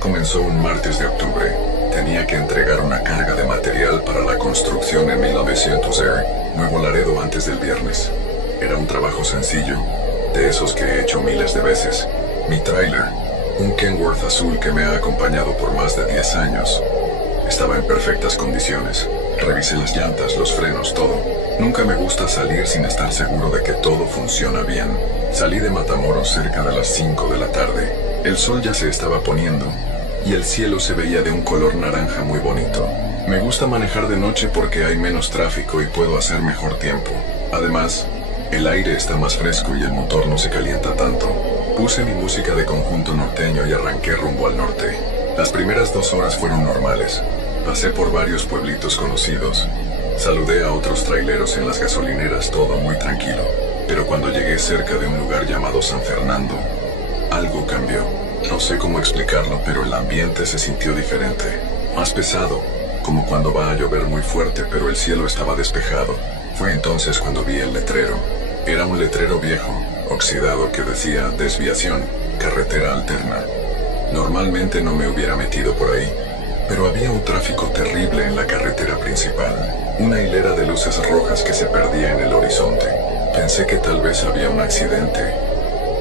comenzó un martes de octubre. Tenía que entregar una carga de material para la construcción en 1900 Nuevo Laredo antes del viernes. Era un trabajo sencillo, de esos que he hecho miles de veces. Mi tráiler, un Kenworth azul que me ha acompañado por más de 10 años, estaba en perfectas condiciones. Revisé las llantas, los frenos, todo. Nunca me gusta salir sin estar seguro de que todo funciona bien. Salí de Matamoros cerca de las 5 de la tarde. El sol ya se estaba poniendo y el cielo se veía de un color naranja muy bonito. Me gusta manejar de noche porque hay menos tráfico y puedo hacer mejor tiempo. Además, el aire está más fresco y el motor no se calienta tanto. Puse mi música de conjunto norteño y arranqué rumbo al norte. Las primeras 2 horas fueron normales. Pasé por varios pueblitos conocidos. Saludé a otros traileros en las gasolineras, todo muy tranquilo. Pero cuando llegué cerca de un lugar llamado San Fernando, algo cambió. No sé cómo explicarlo, pero el ambiente se sintió diferente. Más pesado, como cuando va a llover muy fuerte, pero el cielo estaba despejado. Fue entonces cuando vi el letrero. Era un letrero viejo, oxidado, que decía desviación, carretera alterna. Normalmente no me hubiera metido por ahí, pero había un tráfico terrible en la carretera principal. Una hilera de luces rojas que se perdía en el horizonte. Pensé que tal vez había un accidente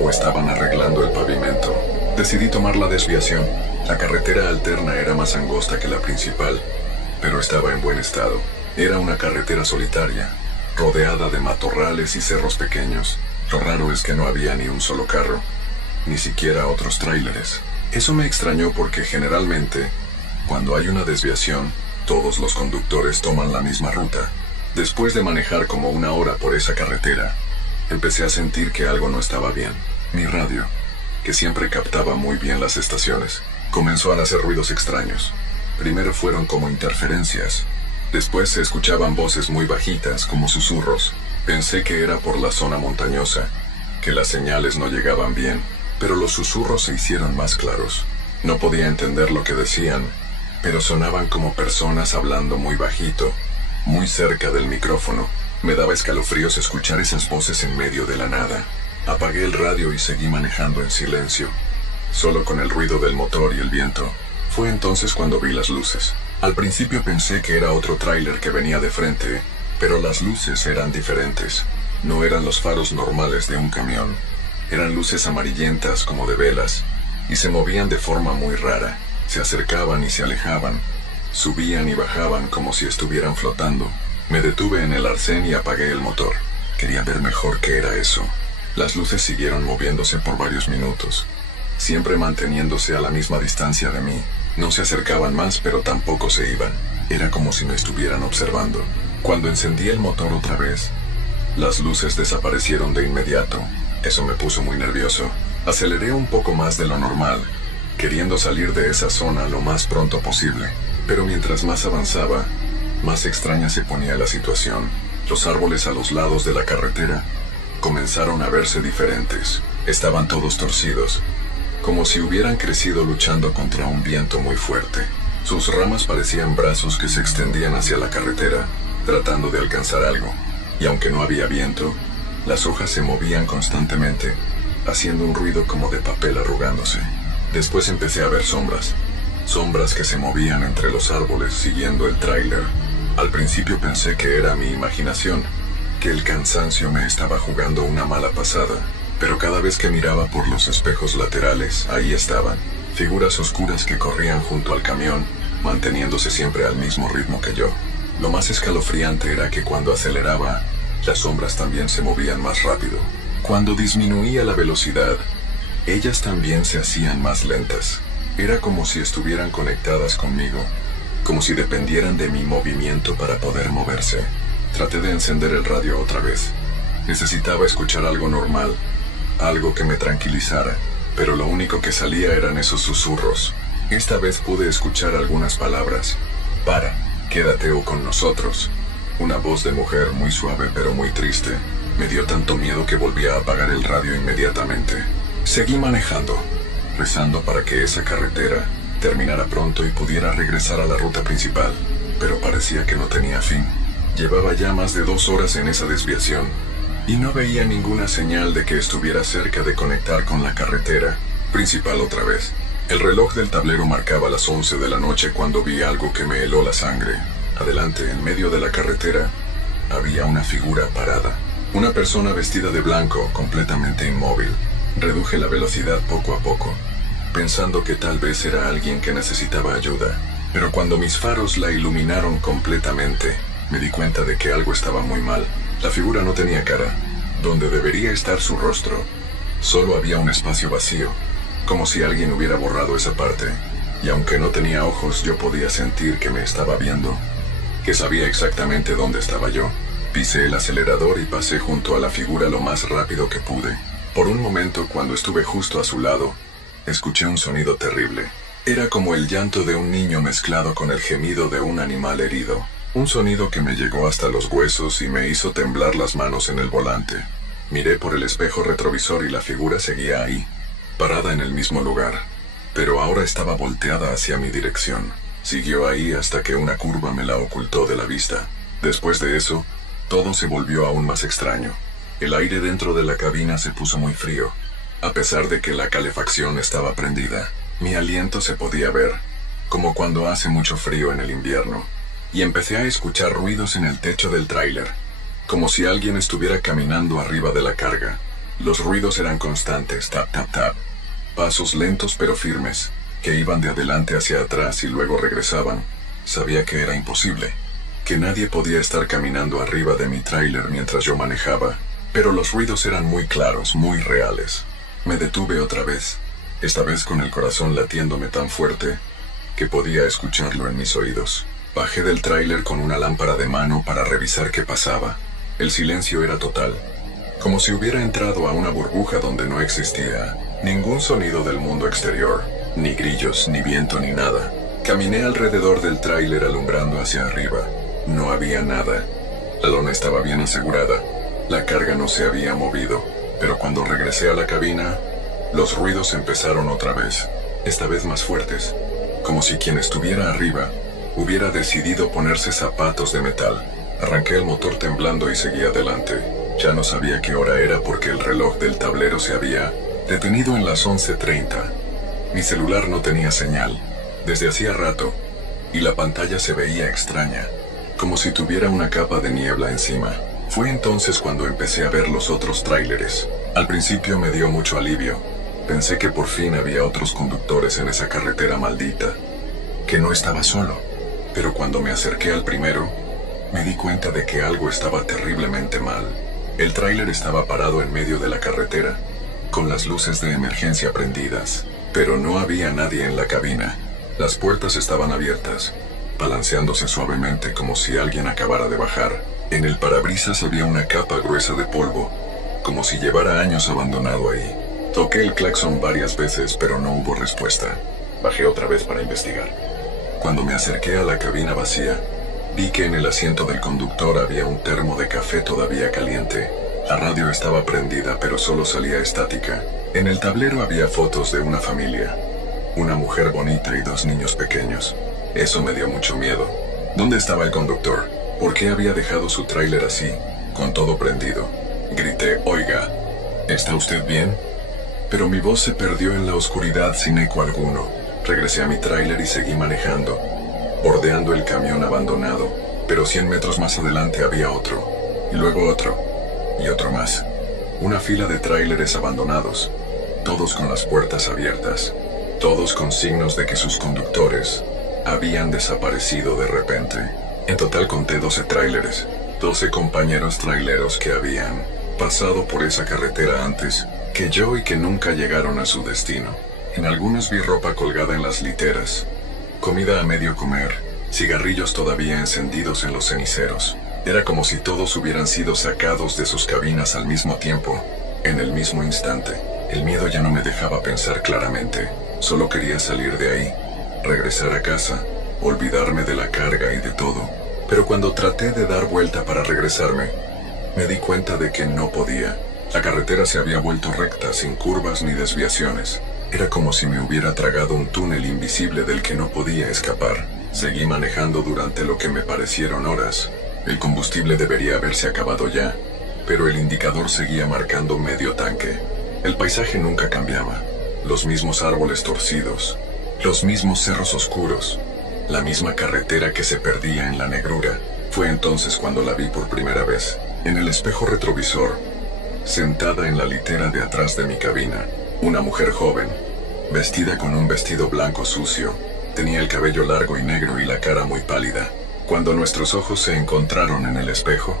o estaban arreglando el pavimento. Decidí tomar la desviación. La carretera alterna era más angosta que la principal, pero estaba en buen estado. Era una carretera solitaria, rodeada de matorrales y cerros pequeños. Lo raro es que no había ni un solo carro, ni siquiera otros tráileres. Eso me extrañó porque generalmente, cuando hay una desviación, todos los conductores toman la misma ruta. Después de manejar como 1 hora por esa carretera, empecé a sentir que algo no estaba bien. Mi radio, que siempre captaba muy bien las estaciones, comenzó a hacer ruidos extraños. Primero fueron como interferencias. Después se escuchaban voces muy bajitas, como susurros. Pensé que era por la zona montañosa, que las señales no llegaban bien, pero los susurros se hicieron más claros. No podía entender lo que decían, pero sonaban como personas hablando muy bajito, muy cerca del micrófono. Me daba escalofríos escuchar esas voces en medio de la nada. Apagué el radio y seguí manejando en silencio, solo con el ruido del motor y el viento. Fue entonces cuando vi las luces. Al principio pensé que era otro tráiler que venía de frente, pero las luces eran diferentes. No eran los faros normales de un camión. Eran luces amarillentas como de velas, y se movían de forma muy rara. Se acercaban y se alejaban, subían y bajaban como si estuvieran flotando. Me detuve en el arcén y apagué el motor. Quería ver mejor qué era eso. Las luces siguieron moviéndose por varios minutos, siempre manteniéndose a la misma distancia de mí. No se acercaban más, pero tampoco se iban. Era como si me estuvieran observando. Cuando encendí el motor otra vez, las luces desaparecieron de inmediato. Eso me puso muy nervioso. Aceleré un poco más de lo normal, queriendo salir de esa zona lo más pronto posible. Pero mientras más avanzaba, más extraña se ponía la situación. Los árboles a los lados de la carretera comenzaron a verse diferentes. Estaban todos torcidos, como si hubieran crecido luchando contra un viento muy fuerte. Sus ramas parecían brazos que se extendían hacia la carretera, tratando de alcanzar algo. Y aunque no había viento, las hojas se movían constantemente, haciendo un ruido como de papel arrugándose. Después empecé a ver sombras que se movían entre los árboles siguiendo el tráiler. Al principio pensé que era mi imaginación, que el cansancio me estaba jugando una mala pasada, pero cada vez que miraba por los espejos laterales, ahí estaban, figuras oscuras que corrían junto al camión, manteniéndose siempre al mismo ritmo que yo. Lo más escalofriante era que cuando aceleraba, las sombras también se movían más rápido. Cuando disminuía la velocidad, ellas también se hacían más lentas. Era como si estuvieran conectadas conmigo, como si dependieran de mi movimiento para poder moverse. Traté de encender el radio otra vez. Necesitaba escuchar algo normal, algo que me tranquilizara, pero lo único que salía eran esos susurros. Esta vez pude escuchar algunas palabras. Para, quédate o con nosotros. Una voz de mujer muy suave pero muy triste. Me dio tanto miedo que volví a apagar el radio inmediatamente. Seguí manejando, rezando para que esa carretera terminara pronto y pudiera regresar a la ruta principal, pero parecía que no tenía fin. Llevaba ya más de 2 horas en esa desviación, y no veía ninguna señal de que estuviera cerca de conectar con la carretera principal otra vez. El reloj del tablero marcaba las 11 de la noche cuando vi algo que me heló la sangre. Adelante, en medio de la carretera, había una figura parada. Una persona vestida de blanco, completamente inmóvil. Reduje la velocidad poco a poco, pensando que tal vez era alguien que necesitaba ayuda. Pero cuando mis faros la iluminaron completamente, me di cuenta de que algo estaba muy mal. La figura no tenía cara, donde debería estar su rostro. Solo había un espacio vacío, como si alguien hubiera borrado esa parte. Y aunque no tenía ojos, yo podía sentir que me estaba viendo, que sabía exactamente dónde estaba yo. Pisé el acelerador y pasé junto a la figura lo más rápido que pude. Por un momento, cuando estuve justo a su lado, escuché un sonido terrible. Era como el llanto de un niño mezclado con el gemido de un animal herido. Un sonido que me llegó hasta los huesos y me hizo temblar las manos en el volante. Miré por el espejo retrovisor y la figura seguía ahí, parada en el mismo lugar, pero ahora estaba volteada hacia mi dirección. Siguió ahí hasta que una curva me la ocultó de la vista. Después de eso, todo se volvió aún más extraño. El aire dentro de la cabina se puso muy frío, a pesar de que la calefacción estaba prendida. Mi aliento se podía ver, como cuando hace mucho frío en el invierno, y empecé a escuchar ruidos en el techo del tráiler, como si alguien estuviera caminando arriba de la carga. Los ruidos eran constantes, tap, tap, tap. Pasos lentos pero firmes, que iban de adelante hacia atrás y luego regresaban. Sabía que era imposible, que nadie podía estar caminando arriba de mi tráiler mientras yo manejaba, pero los ruidos eran muy claros, muy reales. Me detuve otra vez, esta vez con el corazón latiéndome tan fuerte que podía escucharlo en mis oídos. Bajé del tráiler con una lámpara de mano para revisar qué pasaba. El silencio era total, como si hubiera entrado a una burbuja donde no existía ningún sonido del mundo exterior, ni grillos, ni viento, ni nada. Caminé alrededor del tráiler alumbrando hacia arriba. No había nada. La lona estaba bien asegurada. La carga no se había movido, pero cuando regresé a la cabina, los ruidos empezaron otra vez, esta vez más fuertes, como si quien estuviera arriba hubiera decidido ponerse zapatos de metal. Arranqué el motor temblando y seguí adelante. Ya no sabía qué hora era porque el reloj del tablero se había detenido en las 11:30. Mi celular no tenía señal desde hacía rato, y la pantalla se veía extraña, como si tuviera una capa de niebla encima. Fue entonces cuando empecé a ver los otros tráileres. Al principio me dio mucho alivio. Pensé que por fin había otros conductores en esa carretera maldita, que no estaba solo. Pero cuando me acerqué al primero, me di cuenta de que algo estaba terriblemente mal. El tráiler estaba parado en medio de la carretera, con las luces de emergencia prendidas, pero no había nadie en la cabina. Las puertas estaban abiertas, balanceándose suavemente como si alguien acabara de bajar. En el parabrisas había una capa gruesa de polvo, como si llevara años abandonado ahí. Toqué el claxon varias veces, pero no hubo respuesta. Bajé otra vez para investigar. Cuando me acerqué a la cabina vacía, vi que en el asiento del conductor había un termo de café todavía caliente. La radio estaba prendida, pero solo salía estática. En el tablero había fotos de una familia, una mujer bonita y 2 niños pequeños. Eso me dio mucho miedo. ¿Dónde estaba el conductor? ¿Por qué había dejado su tráiler así, con todo prendido? Grité: «Oiga, ¿está usted bien?». Pero mi voz se perdió en la oscuridad sin eco alguno. Regresé a mi tráiler y seguí manejando, bordeando el camión abandonado. Pero 100 metros más adelante había otro, y luego otro, y otro más. Una fila de tráileres abandonados, todos con las puertas abiertas, todos con signos de que sus conductores habían desaparecido de repente. En total conté 12 tráileres, 12 compañeros traileros que habían pasado por esa carretera antes que yo y que nunca llegaron a su destino. En algunos vi ropa colgada en las literas, comida a medio comer, cigarrillos todavía encendidos en los ceniceros. Era como si todos hubieran sido sacados de sus cabinas al mismo tiempo, en el mismo instante. El miedo ya no me dejaba pensar claramente. Solo quería salir de ahí, regresar a casa, olvidarme de la carga y de todo. Pero cuando traté de dar vuelta para regresarme, me di cuenta de que no podía. La carretera se había vuelto recta, sin curvas ni desviaciones. Era como si me hubiera tragado un túnel invisible del que no podía escapar. Seguí manejando durante lo que me parecieron horas. El combustible debería haberse acabado ya, pero el indicador seguía marcando medio tanque. El paisaje nunca cambiaba. los mismos árboles torcidos, los mismos cerros oscuros, la misma carretera que se perdía en la negrura. Fue entonces cuando la vi por primera vez, en el espejo retrovisor, sentada en la litera de atrás de mi cabina, una mujer joven, vestida con un vestido blanco sucio. Tenía el cabello largo y negro y la cara muy pálida. Cuando nuestros ojos se encontraron en el espejo,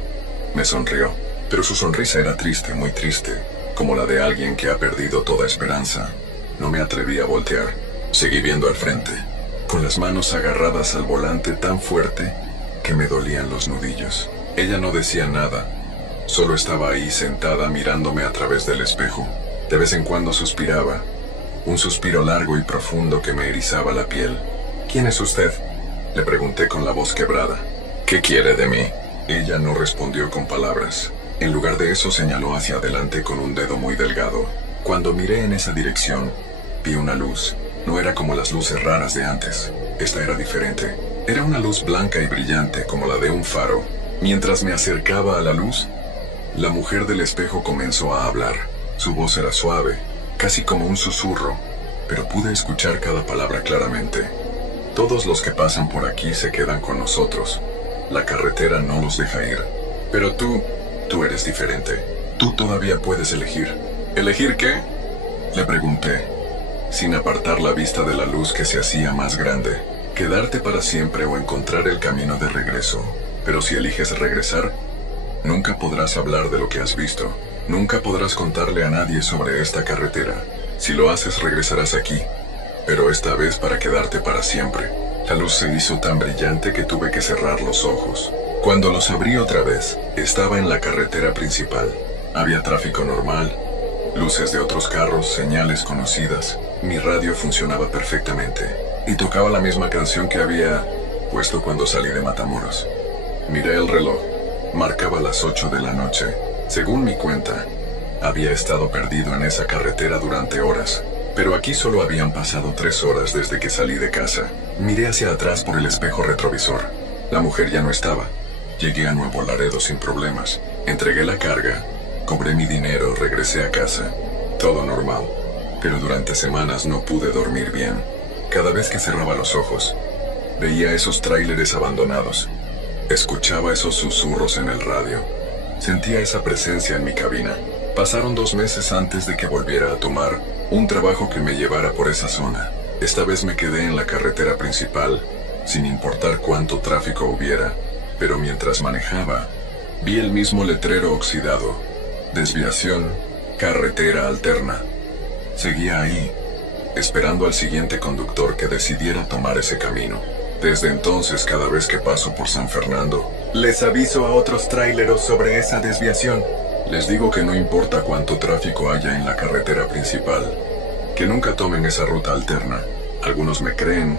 me sonrió, pero su sonrisa era triste, muy triste, como la de alguien que ha perdido toda esperanza. No me atreví a voltear. Seguí viendo al frente, con las manos agarradas al volante tan fuerte que me dolían los nudillos. Ella no decía nada, solo estaba ahí sentada mirándome a través del espejo. De vez en cuando suspiraba, un suspiro largo y profundo que me erizaba la piel. ¿Quién es usted?, le pregunté con la voz quebrada. ¿Qué quiere de mí? Ella no respondió con palabras. En lugar de eso señaló hacia adelante con un dedo muy delgado. Cuando miré en esa dirección, vi una luz. No era como las luces raras de antes. Esta era diferente. Era una luz blanca y brillante como la de un faro. Mientras me acercaba a la luz, la mujer del espejo comenzó a hablar. Su voz era suave, casi como un susurro, pero pude escuchar cada palabra claramente. Todos los que pasan por aquí se quedan con nosotros. La carretera no los deja ir. Pero tú eres diferente. Tú todavía puedes elegir. ¿Elegir qué?, le pregunté, sin apartar la vista de la luz que se hacía más grande. Quedarte para siempre o encontrar el camino de regreso. Pero si eliges regresar, nunca podrás hablar de lo que has visto. Nunca podrás contarle a nadie sobre esta carretera. Si lo haces, regresarás aquí, pero esta vez para quedarte para siempre. La luz se hizo tan brillante que tuve que cerrar los ojos. Cuando los abrí otra vez, estaba en la carretera principal. Había tráfico normal, luces de otros carros, señales conocidas. Mi radio funcionaba perfectamente y tocaba la misma canción que había puesto cuando salí de Matamoros. Miré el reloj. Marcaba las 8 de la noche. Según mi cuenta, había estado perdido en esa carretera durante horas, pero aquí solo habían pasado 3 horas desde que salí de casa. Miré hacia atrás por el espejo retrovisor. La mujer ya no estaba. Llegué a Nuevo Laredo sin problemas. Entregué la carga, cobré mi dinero, regresé a casa. Todo normal. Pero durante semanas no pude dormir bien. Cada vez que cerraba los ojos, veía esos tráileres abandonados. Escuchaba esos susurros en el radio. Sentía esa presencia en mi cabina. Pasaron 2 meses antes de que volviera a tomar un trabajo que me llevara por esa zona. Esta vez me quedé en la carretera principal, sin importar cuánto tráfico hubiera. Pero mientras manejaba, vi el mismo letrero oxidado. Desviación, carretera alterna. Seguía ahí, esperando al siguiente conductor que decidiera tomar ese camino. Desde entonces, cada vez que paso por San Fernando, les aviso a otros tráileros sobre esa desviación. Les digo que no importa cuánto tráfico haya en la carretera principal, que nunca tomen esa ruta alterna. Algunos me creen,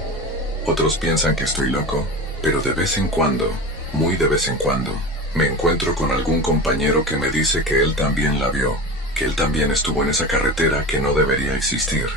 otros piensan que estoy loco, pero de vez en cuando, muy de vez en cuando, me encuentro con algún compañero que me dice que él también la vio, que él también estuvo en esa carretera que no debería existir.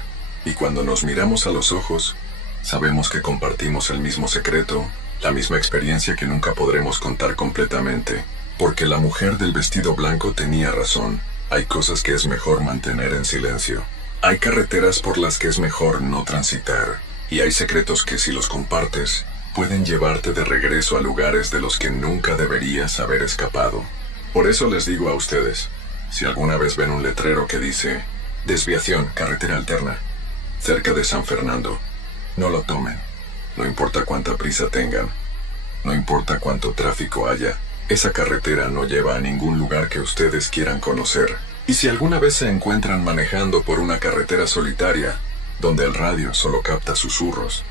Y cuando nos miramos a los ojos, sabemos que compartimos el mismo secreto, la misma experiencia que nunca podremos contar completamente. Porque la mujer del vestido blanco tenía razón. Hay cosas que es mejor mantener en silencio. Hay carreteras por las que es mejor no transitar. Y hay secretos que si los compartes, pueden llevarte de regreso a lugares de los que nunca deberías haber escapado. Por eso les digo a ustedes, si alguna vez ven un letrero que dice desviación, carretera alterna, cerca de San Fernando, no lo tomen. No importa cuánta prisa tengan, no importa cuánto tráfico haya, esa carretera no lleva a ningún lugar que ustedes quieran conocer. Y si alguna vez se encuentran manejando por una carretera solitaria, donde el radio solo capta susurros,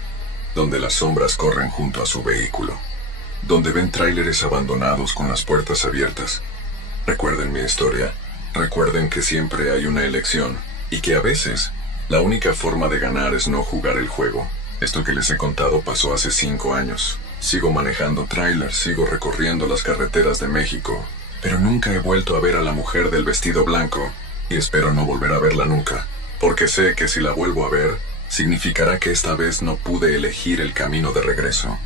donde las sombras corren junto a su vehículo, donde ven tráileres abandonados con las puertas abiertas, recuerden mi historia. Recuerden que siempre hay una elección, y que a veces, la única forma de ganar es no jugar el juego. Esto que les he contado pasó hace 5 años. Sigo manejando tráiler, sigo recorriendo las carreteras de México, pero nunca he vuelto a ver a la mujer del vestido blanco, y espero no volver a verla nunca, porque sé que si la vuelvo a ver, significará que esta vez no pude elegir el camino de regreso.